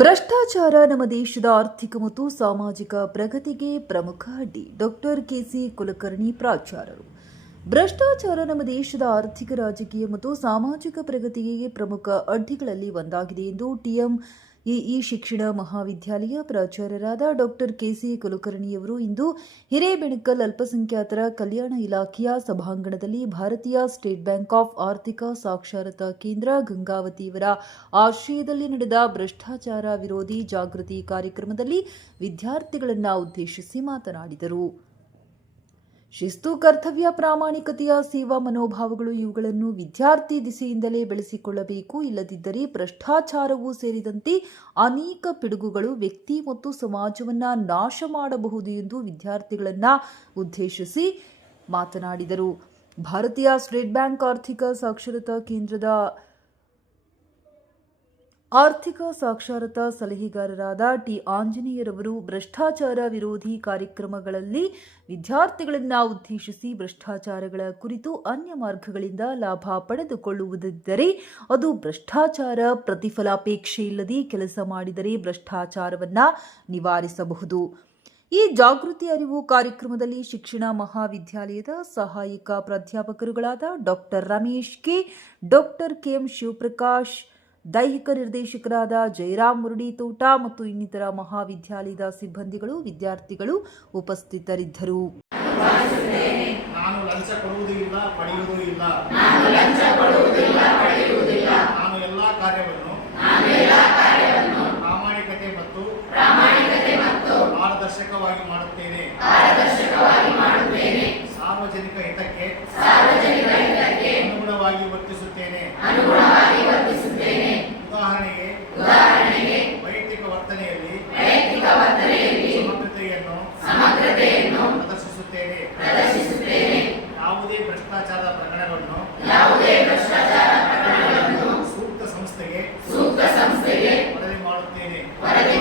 ಭ್ರಷ್ಟಾಚಾರ ನಮ್ಮ ದೇಶದ ಆರ್ಥಿಕ ಮತ್ತು ಸಾಮಾಜಿಕ ಪ್ರಗತಿಗೆ ಪ್ರಮುಖ ಅಡ್ಡಿ. ಡಾಕ್ಟರ್ ಕೆಸಿ ಕುಲಕರ್ಣಿ ಪ್ರಾಚಾರ್ಯರು. ಭ್ರಷ್ಟಾಚಾರ ನಮ್ಮ ದೇಶದ ಆರ್ಥಿಕ, ರಾಜಕೀಯ ಮತ್ತು ಸಾಮಾಜಿಕ ಪ್ರಗತಿಗೆ ಪ್ರಮುಖ ಅಡ್ಡಿಗಳಲ್ಲಿ ಒಂದಾಗಿದೆ ಎಂದು ಟಿಎಂ ಇಇ ಶಿಕ್ಷಣ ಮಹಾವಿದ್ಯಾಲಯ ಪ್ರಾಚಾರ್ಯರಾದ ಡಾಕ್ಟರ್ ಕೆಸಿ ಕುಲಕರ್ಣಿಯವರು ಇಂದು ಹಿರೇಬೆಣಕಲ್ ಅಲ್ಪಸಂಖ್ಯಾತರ ಕಲ್ಯಾಣ ಇಲಾಖೆಯ ಸಭಾಂಗಣದಲ್ಲಿ ಭಾರತೀಯ ಸ್ಟೇಟ್ ಬ್ಯಾಂಕ್ ಆಫ್ ಆರ್ಥಿಕ ಸಾಕ್ಷರತಾ ಕೇಂದ್ರ ಗಂಗಾವತಿಯವರ ಆಶ್ರಯದಲ್ಲಿ ನಡೆದ ಭ್ರಷ್ಟಾಚಾರ ವಿರೋಧಿ ಜಾಗೃತಿ ಕಾರ್ಯಕ್ರಮದಲ್ಲಿ ವಿದ್ಯಾರ್ಥಿಗಳನ್ನು ಉದ್ದೇಶಿಸಿ ಮಾತನಾಡಿದರು. ಶಿಸ್ತು, ಕರ್ತವ್ಯ, ಪ್ರಾಮಾಣಿಕತೆಯ, ಸೇವಾ ಮನೋಭಾವಗಳು ಇವುಗಳನ್ನು ವಿದ್ಯಾರ್ಥಿ ದಿಸೆಯಿಂದಲೇ ಬೆಳೆಸಿಕೊಳ್ಳಬೇಕು. ಇಲ್ಲದಿದ್ದರೆ ಭ್ರಷ್ಟಾಚಾರವೂ ಸೇರಿದಂತೆ ಅನೇಕ ಪಿಡುಗುಗಳು ವ್ಯಕ್ತಿ ಮತ್ತು ಸಮಾಜವನ್ನು ನಾಶ ಮಾಡಬಹುದು ಎಂದು ವಿದ್ಯಾರ್ಥಿಗಳನ್ನು ಉದ್ದೇಶಿಸಿ ಮಾತನಾಡಿದರು. ಭಾರತೀಯ ಸ್ಟೇಟ್ ಬ್ಯಾಂಕ್ ಆರ್ಥಿಕ ಸಾಕ್ಷರತಾ ಕೇಂದ್ರದ ಆರ್ಥಿಕ ಸಾಕ್ಷರತಾ ಸಲಹೆಗಾರರಾದ ಟಿ ಆಂಜನೇಯರವರು ಭ್ರಷ್ಟಾಚಾರ ವಿರೋಧಿ ಕಾರ್ಯಕ್ರಮಗಳಲ್ಲಿ ವಿದ್ಯಾರ್ಥಿಗಳನ್ನು ಉದ್ದೇಶಿಸಿ ಭ್ರಷ್ಟಾಚಾರಗಳ ಕುರಿತು ಅನ್ಯ ಮಾರ್ಗಗಳಿಂದ ಲಾಭ ಪಡೆದುಕೊಳ್ಳುವುದಿದ್ದರೆ ಅದು ಭ್ರಷ್ಟಾಚಾರ ಪ್ರತಿಫಲಾಪೇಕ್ಷೆ ಇಲ್ಲದೆ ಕೆಲಸ ಮಾಡಿದರೆ ಭ್ರಷ್ಟಾಚಾರವನ್ನು ನಿವಾರಿಸಬಹುದು. ಈ ಜಾಗೃತಿ ಅರಿವು ಕಾರ್ಯಕ್ರಮದಲ್ಲಿ ಶಿಕ್ಷಣ ಮಹಾವಿದ್ಯಾಲಯದ ಸಹಾಯಕ ಪ್ರಾಧ್ಯಾಪಕರುಗಳಾದ doctor Ramesh K, doctor KM Shivaprakash ದೈಹಿಕ ನಿರ್ದೇಶಕರಾದ ಜಯರಾಮ್ ಮುರುಡಿ ತೋಟ ಮತ್ತು ಇನ್ನಿತರ ಮಹಾವಿದ್ಯಾಲಯದ ಸಿಬ್ಬಂದಿಗಳು ವಿದ್ಯಾರ್ಥಿಗಳು ಉಪಸ್ಥಿತರಿದ್ದರು. ನಾನು ಲಂಚ ಕೊಡುವುದೂ ಇಲ್ಲ ಇಲ್ಲ. ನಾನು ಲಂಚ ಕೊಡುವುದಿಲ್ಲ ಪಡೆಯುವುದಿಲ್ಲ ನಾನು ಎಲ್ಲಾ ಕಾರ್ಯವನ್ನು ಪ್ರಾಮಾಣಿಕತೆ ಮತ್ತು ಪ್ರಾಮಾಣಿಕತೆ ಮತ್ತು ಪಾರದರ್ಶಕವಾಗಿ ಮಾಡುತ್ತೇನೆ. ಪಾರದರ್ಶಕವಾಗಿ ವರ್ತಿಸುತ್ತೇನೆ ಅನುಗುಣವಾಗಿ ವರ್ತಿಸುತ್ತೇನೆ. ಉದಾಹರಣೆಗೆ ಉದಾಹರಣೆಗೆ ವೈಯಕ್ತಿಕ ವರ್ತನೆಯಲ್ಲಿ ವೈಯಕ್ತಿಕ ವರ್ತನೆಯಲ್ಲಿ ಸಮಗ್ರತೆಯನ್ನು ಸಮಗ್ರತೆಯನ್ನು ಪ್ರದರ್ಶಿಸುತ್ತೇನೆ. ಪ್ರದರ್ಶಿಸುತ್ತೇನೆ. ಯಾವುದೇ ಭ್ರಷ್ಟಾಚಾರದ ಪ್ರಕರಣಗಳನ್ನು ಯಾವುದೇ ಭ್ರಷ್ಟಾಚಾರ ಪ್ರಕರಣಗಳನ್ನು ಸೂಕ್ತ ಸಂಸ್ಥೆಗೆ ಸೂಕ್ತ ಸಂಸ್ಥೆಗೆ ವರದಿ ಮಾಡುತ್ತೇನೆ. ವರದಿ